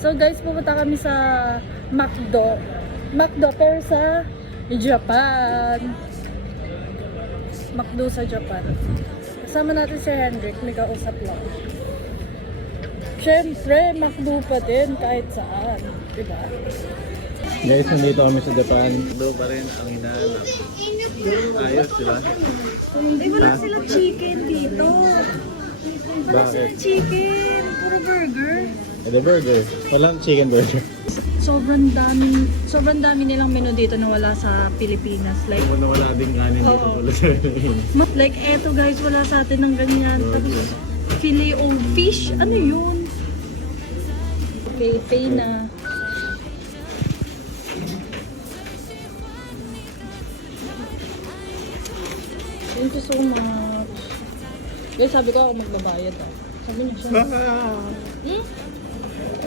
So guys, pupunta kami sa McDo. Pero sa Japan. McDo sa Japan. Kasama natin si Hendrik, may kausap lang. Siyempre, McDo pa din kahit saan. Diba? Guys, nandito kami sa Japan. McDo pa rin ang hinahanap. Ayos, diba? Wala silang chicken dito. Wala silang chicken. Puro burger. The burger. Walang chicken burger. Sobrang dami nilang menu dito na wala sa Pilipinas. Like, Wala din kanin dito. Oo. Wala sa like eto guys, wala sa atin ng ganyan. Tapos, filet o fish. Ano yun? Okay, pay na. Thank you so much. Guys, sabi ko ako magbabayad ah. Sabi niya siya.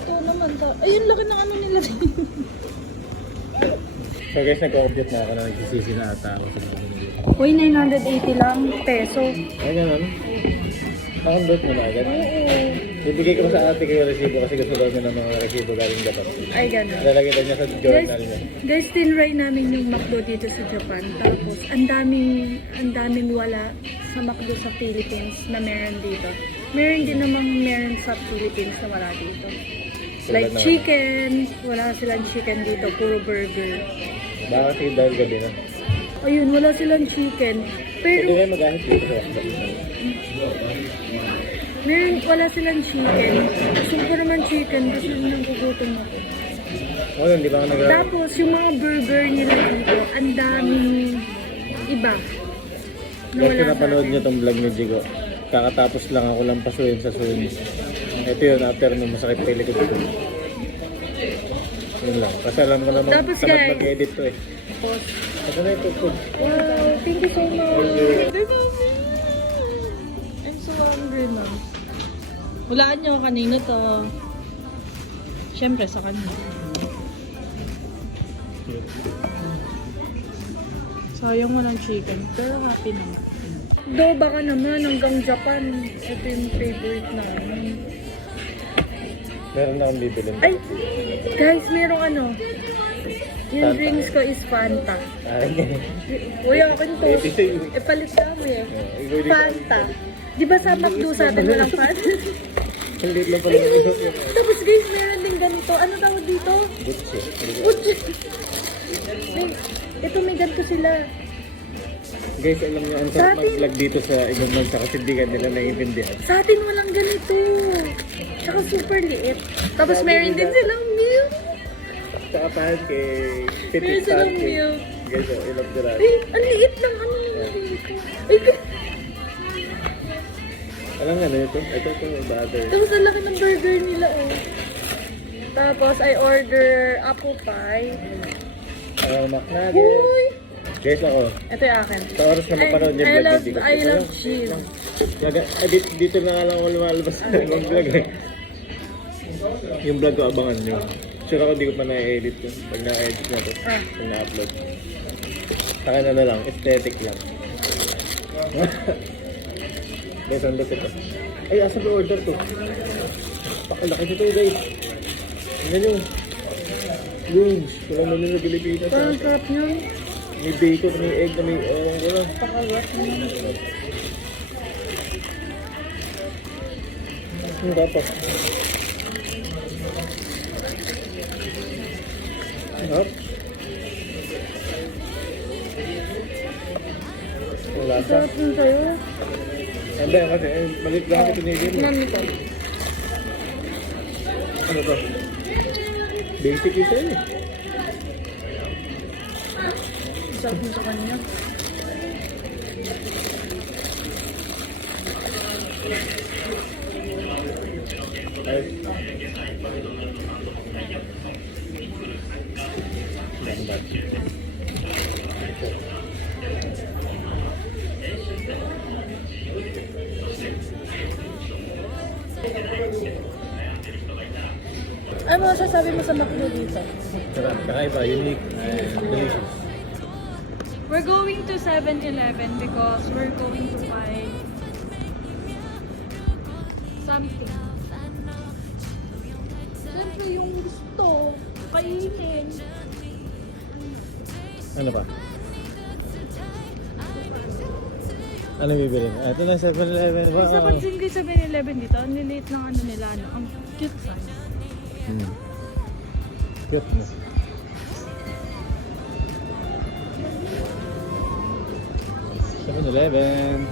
Ito naman. Ayun, laki ng ano nila. So guys, nag-compute na ako na nagsisisi na ata ako sa mga hindi. Uy, 980 lang peso. Ay, ganun. Nakambot mo na agad. Bibigay ko sa ate kayo resibo kasi gusto daw niya ng mga resibo galing Japan. Ay, gano'n. Lalagay daw niya sa journal niya. Guys, tinry namin yung McDo dito sa Japan. Tapos, ang daming wala sa McDo sa Philippines na meron dito. Meron sa Philippines na wala dito. Like chicken, wala silang chicken dito, puro burger. Baka kasi dahil gabi na. Ayun, wala silang chicken. Pwede Pero, kayo mag-ahit dito sa wakta. wala silang chicken. Gusto ko naman chicken kasi nagugutom ako. Oo, hindi ba ako nag- Tapos, yung mga burger nila dito, ang daming iba. Guys, kung napanood niyo tong vlog ni Jigo, kakatapos lang ako lang pasuhin sa Zoom. Ito yun, after nung masakit pa yung likod ko. Yun lang. Kasi alam ko naman, Tapos, tamad guys, mag-edit to eh. Tapos, Ako na ito po. wow, thank you so much. I'm so hungry na. Hulaan nyo kanino to. Siyempre sa kanya. Sayang walang chicken, pero happy naman. Do, baka naman hanggang Japan. Ito yung favorite namin. Meron na akong bibilin. Ay, guys, merong ano. Yung Fanta. drinks ko is Fanta. Ay, Uy, akin to. Palit kami eh. Fanta. Di ba sa McDo sa atin walang Fanta? ang liit lang pala yung Tapos guys, meron din ganito. Ano tawag dito? butso. Uchi. Ito may ganito sila. Guys, alam niyo, ang Sa sarap atin- mag-vlog dito sa ibang bansa kasi hindi ka nila naiintindihan. Sa atin walang ganito. Tsaka super liit. Tapos meron din silang milk. Sa pancake, Meron petit silang pancake. milk. Guys, ilang diraan. Ay, ang liit ng ano nila dito. Ay, Alam nga na ito. Ito butter. tapos ang laki ng burger nila eh. Tapos I order apple pie. McNugget. Uy! Guys, ako. Ito yung akin. Sa oras na mapanood niya vlog, hindi ko. I love cheese. Dito na nga lang ako lumalabas sa ibang vlog eh. Yung vlog ko, abangan nyo. Sure ako di ko pa na-edit ko. Pag na-edit na to. Pag na-upload. Saka na lang. Aesthetic lang. Guys, ang lupit eh. Ay, asa ba order to? Pakalaki nito eh, guys. Tingnan nyo. Wings. Walang mali sa Pilipinas. Parang sarap nyo. May bacon, may egg, may ewan ko lang. Pakalap nyo. Ang dapat. Hop. Ang lasa. Sarap nyo sa'yo. Hindi, kasi malit lang ito tinigil mo. Tingnan nito. Ano to? Basic isa yun eh. Sarap nyo sa kanya. Ay. Lambat. Ano masasabi mo sa McDo dito? Sarap. Kakaiba, unique, and delicious. We're going to 7-Eleven because we're going to buy something. Siyempre yung to. Kainin. Ano pa? Ano bibili mo? Ito na 7-Eleven. Ay, sa pansin ko sa 7-Eleven dito, ang liliit ng ano nila, ano, ang cute size. Cute mo. Seven-Eleven.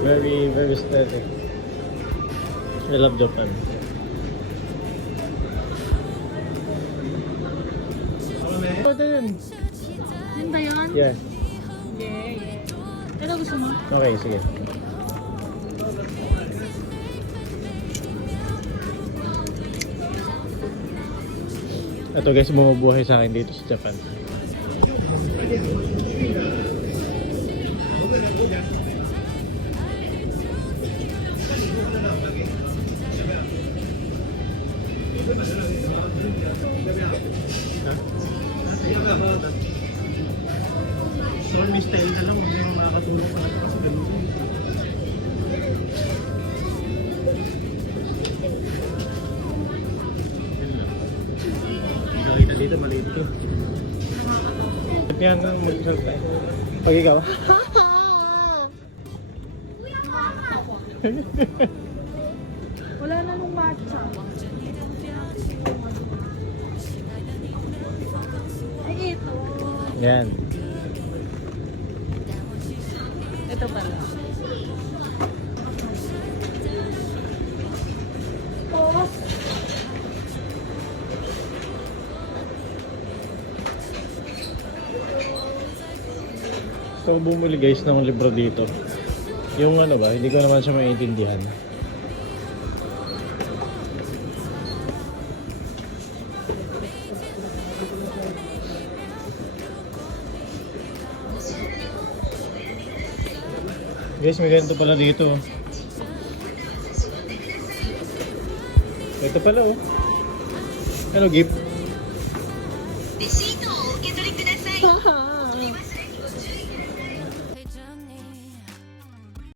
Very aesthetic. I love Japan. Ito din. Yun ba yun? Yeah. Ano gusto mo? Okay, sige. Ito guys, bumubuhay sa akin dito sa Japan. So, may style ka lang, hindi mo makakatulong ka kasi ganun. Nakakita dito, maliit ko. Kaya nga, mag-serve tayo. Pag ikaw? Wala na nung matcha. Ay, ito. Yan. Ito pala. Oh. So, bumili guys ng libro dito. Yung ano ba, hindi ko naman siya maintindihan. Guys, may ganito pala dito. Ito pala oh. Ano gift?